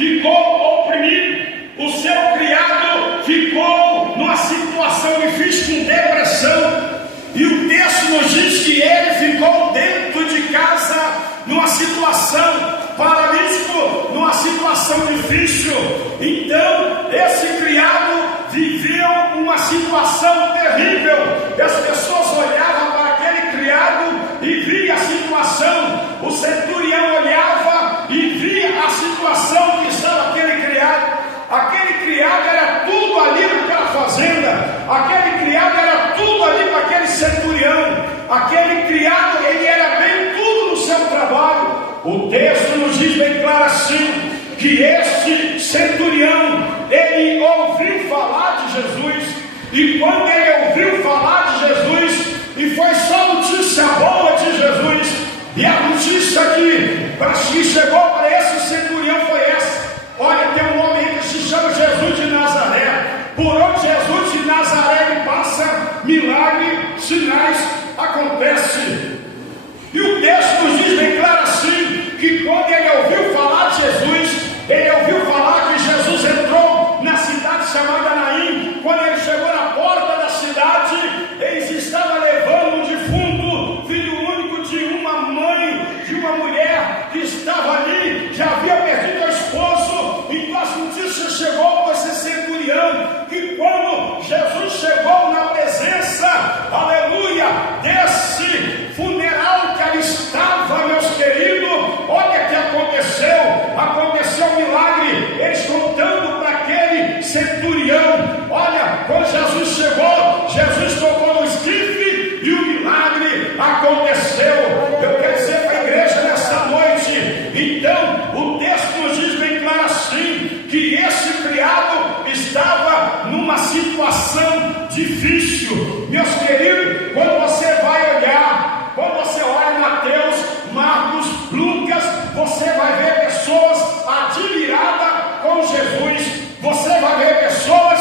ficou oprimido, o seu criado ficou numa situação difícil, com depressão, e o texto nos diz que ele ficou dentro de casa numa situação paralítico, numa situação difícil. Então esse criado viveu uma situação terrível. As pessoas olhavam para aquele criado e via a situação. O centurião olhava e via a situação que estava aquele criado. Aquele criado era tudo ali naquela fazenda. Aquele criado era tudo ali para aquele centurião. Aquele criado, ele era bem tudo no seu trabalho. O texto nos diz bem claro assim, que este centurião, ele ouviu falar de Jesus. E quando ele ouviu falar de Jesus, e foi só notícia boa de Jesus, e a notícia que chegou para esse centurião foi essa: olha, tem um homem que se chama Jesus de Nazaré. Por onde Jesus de Nazaré ele passa, milagre, sinais acontecem. E o texto nos diz bem claro assim, que quando ele ouviu falar de Jesus, ele ouviu falar que Jesus entrou na cidade chamada Naim. Quando ele chegou na porta da cidade, eles estavam levando um defunto, filho único de uma mãe, de uma mulher que estava ali, já havia perdido o esposo. Então as notícias chegou para esse centurião, que quando Jesus chegou na presença, aleluia, desse funeral que ali estava, meus queridos, olha o que aconteceu um milagre. Eles contando para aquele centurião, olha, quando Jesus chegou, Jesus tocou no esquife e o milagre aconteceu. Eu quero dizer para a igreja nessa noite, então o texto nos diz bem claro assim, que esse criado estava numa situação difícil. Meus queridos, quando você vai olhar, quando você olha Mateus, Marcos, Lucas, você vai ver pessoas admiradas com Jesus. Você vai ver pessoas,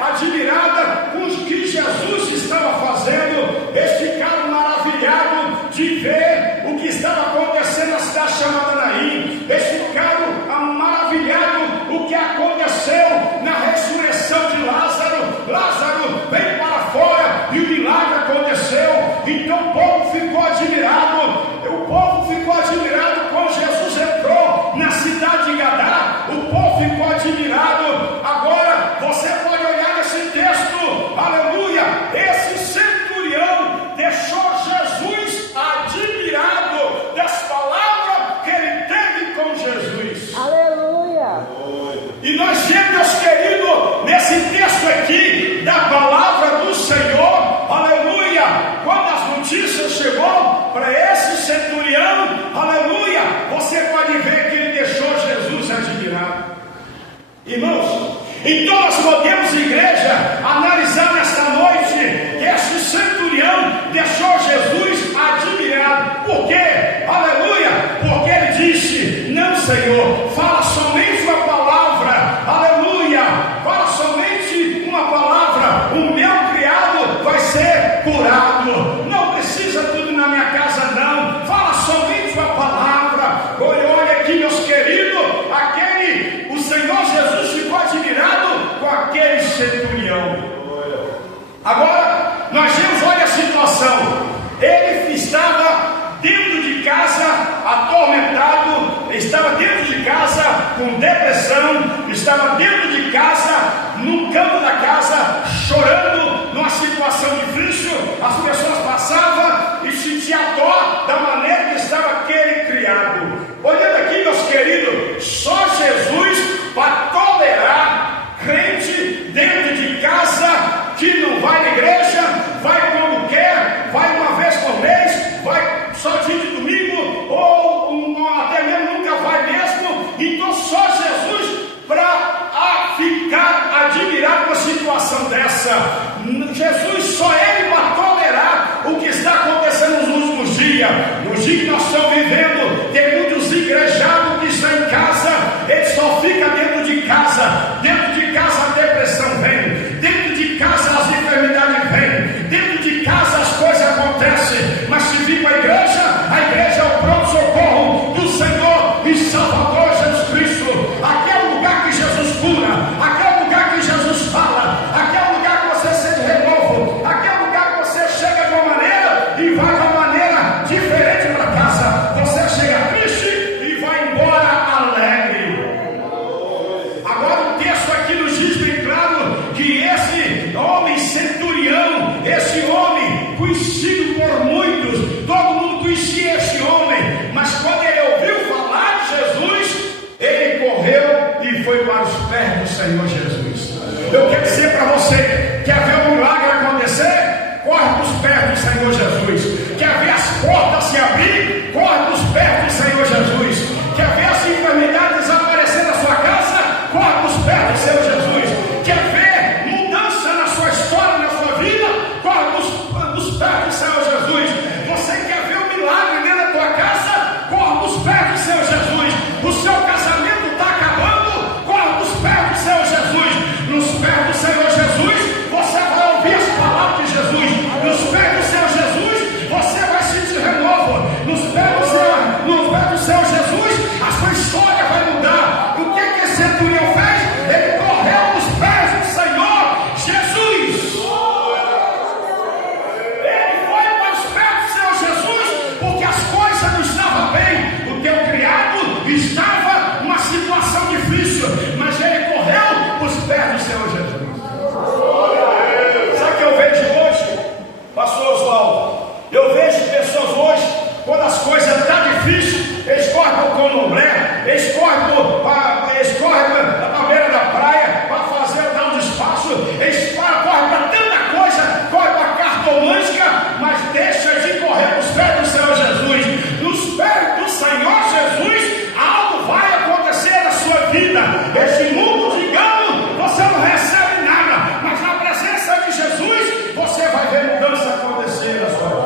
admiradas com o que Jesus estava fazendo. Eles ficaram maravilhados de ver o que estava acontecendo na cidade chamada Naim. Eles ficaram maravilhados o que aconteceu na ressurreição de Lázaro. Lázaro veio para fora e o milagre aconteceu. Então o povo ficou admirado. O povo ficou admirado quando Jesus entrou na cidade de Gadá. O povo ficou admirado. Agora você pode olhar nesse texto, aleluia, esse centurião deixou Jesus admirado das palavras que ele teve com Jesus. Aleluia. E nós vemos, meus queridos, nesse texto aqui da palavra do Senhor, aleluia, quando as notícias chegou para esse centurião, aleluia, você pode ver que ele deixou Jesus admirado. Irmãos, então nós podemos, igreja, analisar nesta noite que esse centurião deixou Jesus admirado. Por quê? Aleluia, porque ele disse: não, Senhor, fala somente uma palavra, aleluia, fala somente uma palavra, o meu criado vai ser curado. Não precisa tudo na minha casa, não, fala somente uma palavra. Olha aqui, meus queridos, o Senhor Jesus ficou admirado com aquele centurião. Agora, nós vemos, olha a situação. Ele estava dentro de casa atormentado, estava dentro de casa com depressão, estava dentro de casa, num canto da casa, chorando, numa situação difícil. As pessoas passavam e sentiam dó da maneira que estava aquele criado. Olhando aqui, meus queridos, só Jesus para tolerar crente dentro de casa que não vai na igreja, vai quando quer, vai uma vez por mês, vai só dia de domingo, ou até mesmo nunca vai mesmo. Então só Jesus para ficar admirado com a situação dessa. Jesus, só ele para tolerar o que está acontecendo nos últimos dias. Nos dias que nós estamos vivendo, tem muitos igrejados que estão em casa, eles só ficam dentro de casa. Dentro de casa a depressão vem, dentro de casa as enfermidades vêm, dentro de casa as coisas acontecem. Mas se vir para a igreja é o pronto-socorro do Senhor e Salvador Jesus Cristo. e foi para os pés do Senhor Jesus. Eu quero dizer para você: quer ver um milagre acontecer? Corre para os pés do Senhor Jesus. Quer ver as portas se abrir? Corre para os pés do Senhor Jesus. Quer ver as enfermidades desaparecer na sua casa? Corre para os pés do Senhor Jesus. Quer ver mudança na sua história, na sua vida? Corre para os pés do Senhor Jesus. Você quer ver um milagre dentro da tua casa? Corre para os pés do Senhor Jesus. O seu casamento está acabando? Corre para os pés do Senhor Jesus. Nos pés do Senhor Jesus, você vai ouvir as palavras de Jesus. Nos pés do Senhor Jesus, você vai sentir renovo. Nos pés do Senhor Jesus, a sua história vai mudar. O que esse centurião fez? Ele correu nos pés do Senhor Jesus. Ele foi para os pés do Senhor Jesus, porque as coisas não estavam bem. O teu criado estava numa situação difícil, mas ele correu para os pés do Senhor Jesus. Sabe o que eu vejo hoje, pastor Oswaldo? Eu vejo pessoas hoje, quando as coisas estão difíceis, eles correm para o candomblé, eles correm para a beira da praia, para fazer dar um espaço, eles correm para tanta coisa, correm para cartomântica, mas deixa de correr para os pés do Senhor Jesus. Nos pés do Senhor Jesus, algo vai acontecer na sua vida. Este mundo de engano, você não recebe nada, mas na presença de Jesus, você vai ver mudança acontecer na sua vida.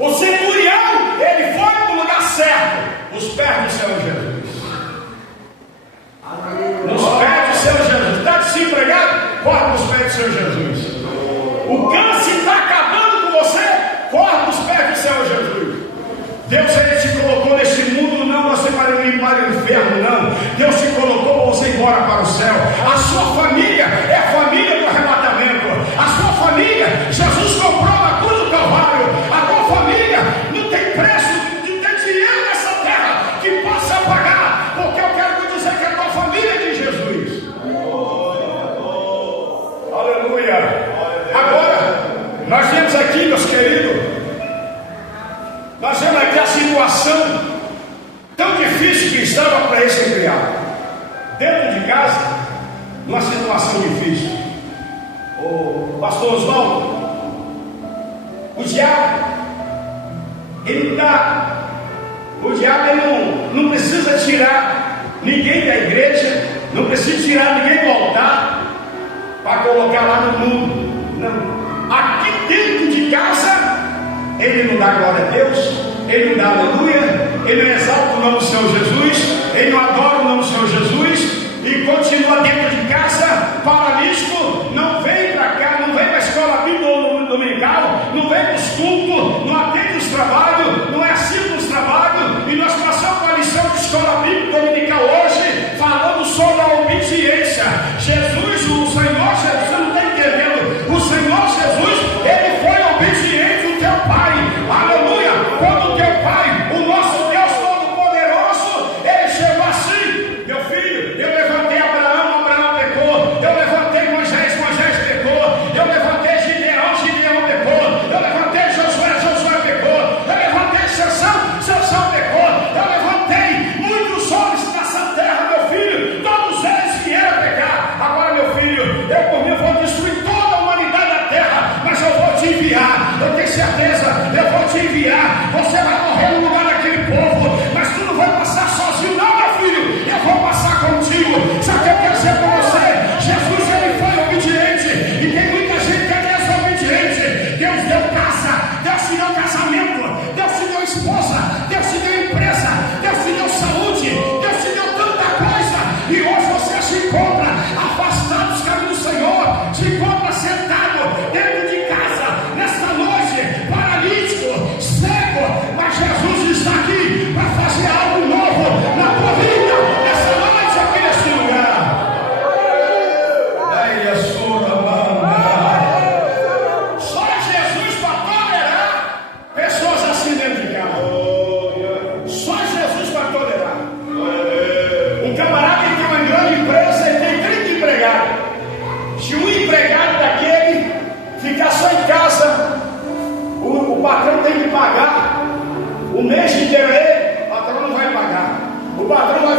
O centurião, ele foi para o lugar certo, os pés do Senhor Jesus. Nos pés do Senhor Jesus. Está desempregado? Corre para os pés do Senhor Jesus. O câncer está acabando com você? Corre para os pés do Senhor Jesus. Deus, ele te colocou neste mundo, não você para ir para o inferno, não. Deus te colocou para você ir embora para o céu. A sua família é a família do arrebatamento. A sua família, Jesus comprou na cruz do Calvário. A tua família não tem preço, não tem dinheiro nessa terra que possa pagar, porque eu quero te dizer que a tua família é de Jesus. Aleluia. Agora, nós vemos aqui, meus queridos, nós vemos aqui a situação tão difícil que estava para esse criado. Dentro de casa, numa situação difícil. O pastor Oswaldo, o diabo, ele não precisa tirar ninguém da igreja, não precisa tirar ninguém do altar para colocar lá no mundo. Não. Aqui dentro de casa, ele não dá glória a Deus, ele não dá aleluia, ele não exalta o nome do Senhor Jesus, ele não adora o nome do Senhor Jesus, e continua dentro de casa, paralítico, não vem para cá, não vem para a escola bíblica dominical, não vem para os cultos, não atende os trabalhos, não é assim os trabalhos, e nós passamos a lição de escola bíblica dominical hoje, falando sobre a obediência. Jesus, o Senhor Jesus, você não está entendendo, o Senhor Jesus, ele foi obediente ao teu Pai, aleluia, quando o teu Pai, o nosso Deus Todo-Poderoso, ele chegou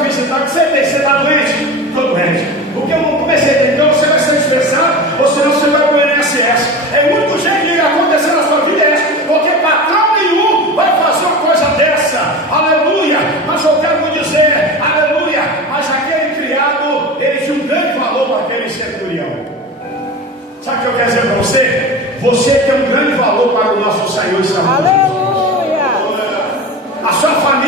visitar, que você tem, você está doente? Estou doente. Porque eu não comecei, então você vai ser dispensado, ou senão você vai para o INSS. É o único jeito de acontecer na sua vida é essa, porque patrão nenhum vai fazer uma coisa dessa, aleluia. Mas eu quero dizer, aleluia, mas aquele criado, ele tinha um grande valor para aquele centurião. Sabe o que eu quero dizer para você? Você tem um grande valor para o nosso Senhor e Salvador. Aleluia! A sua família